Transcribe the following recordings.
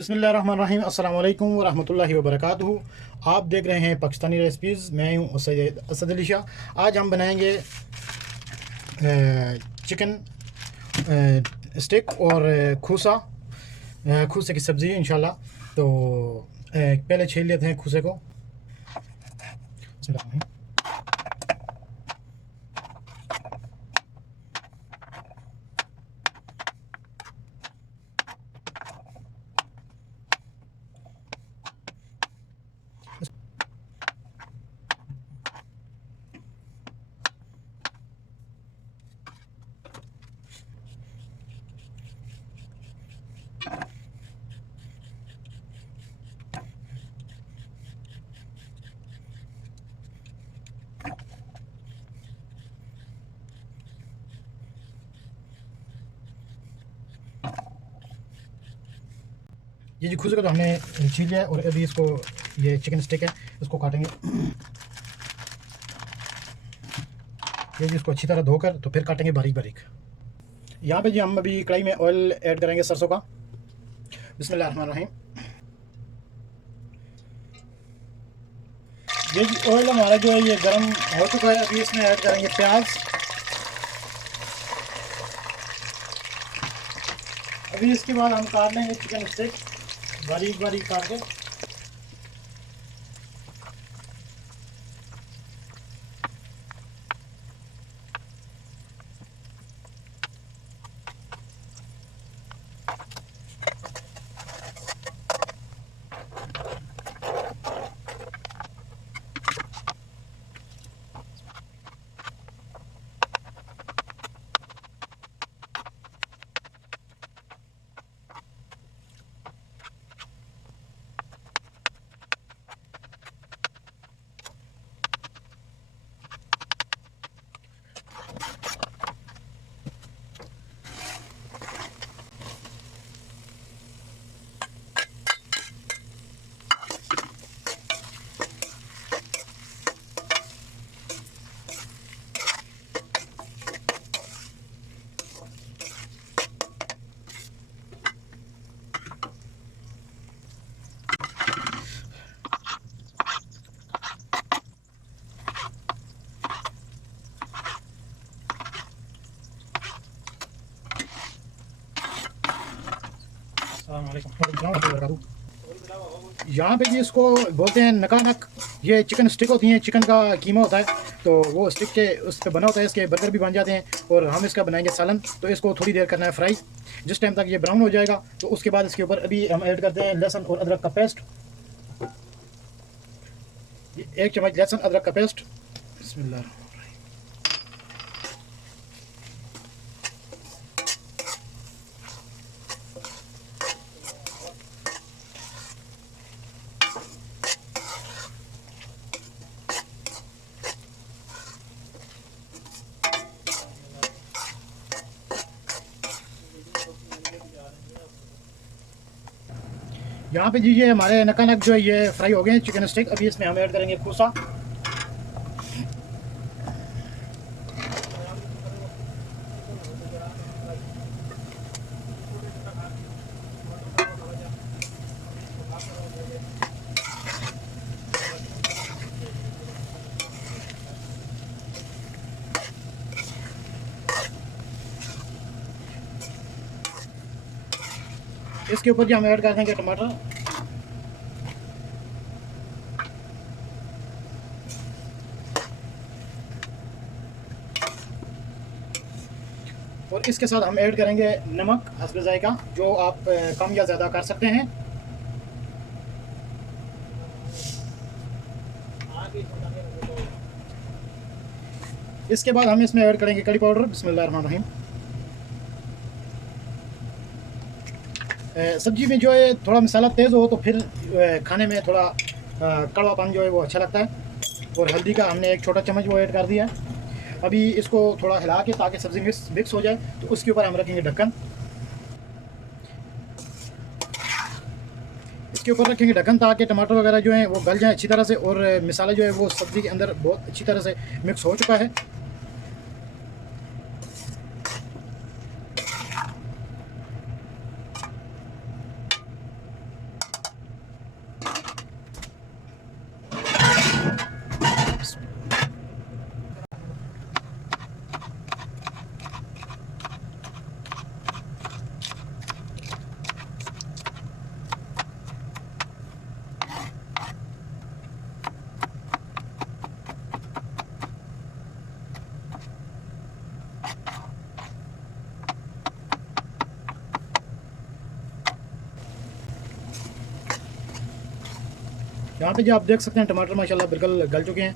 बिस्मिल्लाहिर्रहमानिर्रहीम, अस्सलाम वालेकुम वरहमतुल्लाहि वबरकातुहू। आप देख रहे हैं पाकिस्तानी रेसिपीज़। मैं हूँ असद अली शाह। आज हम बनाएंगे चिकन स्टिक और खूसे की सब्ज़ी इंशाल्लाह। तो पहले छील लेते हैं खूसे को। ये जो खूसे को तो हमने छील लिया है और अभी इसको, ये चिकन स्टिक है, इसको काटेंगे। ये जी इसको अच्छी तरह धोकर तो फिर काटेंगे बारीक बारीक। यहाँ पे जी हम अभी कढ़ाई में ऑयल ऐड करेंगे सरसों का। बिस्मिल्लाहिर्रहमानिर्रहीम। ये जी ऑयल हमारा जो है ये गर्म हो चुका है। अभी इसमें ऐड करेंगे प्याज। अभी इसके बाद हम काट लेंगे चिकन स्टिक बारीक बारीक काट के। यहाँ पे जी इसको बोलते हैं नकानक। ये चिकन स्टिक होती हैं, चिकन का कीमा होता है, तो वो स्टिक के उस पर बना होता है। इसके बर्गर भी बन जाते हैं। और हम इसका बनाएंगे सालन। तो इसको थोड़ी देर करना है फ्राई। जिस टाइम तक ये ब्राउन हो जाएगा तो उसके बाद इसके ऊपर अभी हम ऐड करते हैं लहसुन और अदरक का पेस्ट। 1 चम्मच लहसुन अदरक का पेस्ट। बिस्मिल्लाह। यहाँ पे जी ये हमारे नकानक जो है ये फ्राई हो गए हैं चिकन स्टिक। अभी इसमें हम ऐड करेंगे खूसा। इसके ऊपर जी हम ऐड कर देंगे टमाटर। और इसके साथ हम ऐड करेंगे नमक हस्ब जायका, जो आप कम या ज़्यादा कर सकते हैं। इसके बाद हम इसमें ऐड करेंगे कड़ी पाउडर। बिस्मिल्लाहिर्रहमानिर्रहीम। सब्जी में जो है थोड़ा मसाला तेज़ हो तो फिर खाने में थोड़ा कड़वापन जो है वो अच्छा लगता है। और हल्दी का हमने 1 छोटा चम्मच वो ऐड कर दिया है। अभी इसको थोड़ा हिला के ताकि सब्ज़ी मिक्स हो जाए तो उसके ऊपर हम रखेंगे ढक्कन। इसके ऊपर रखेंगे ढक्कन ताकि टमाटर वगैरह जो है वो गल जाए अच्छी तरह से। और मसाला जो है वो सब्ज़ी के अंदर बहुत अच्छी तरह से मिक्स हो चुका है। यहाँ पे जो आप देख सकते हैं टमाटर माशाल्लाह बिल्कुल गल चुके हैं।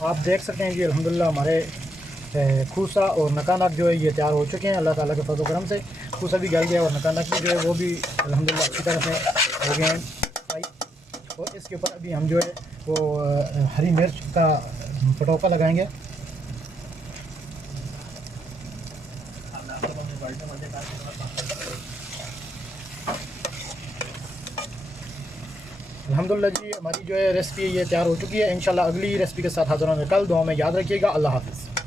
आप देख सकते हैं कि अल्हम्दुलिल्लाह हमारे खूसा और नकानक जो है ये तैयार हो चुके हैं अल्लाह ताला के फजल करम से। खूसा भी गल गया और नकानक भी जो है वो भी अल्हम्दुलिल्लाह अच्छी तरह से हो गए हैं भाई। और इसके ऊपर अभी हम जो है वो हरी मिर्च का पटौका लगाएंगे। अल्हम्दुलिल्लाह जी हमारी जो है रेसिपी ये तैयार हो चुकी है। इंशाल्लाह अगली रेसिपी के साथ हाज़िर होंगे कल। दुआ में याद रखिएगा। अल्लाह हाफ़िज़।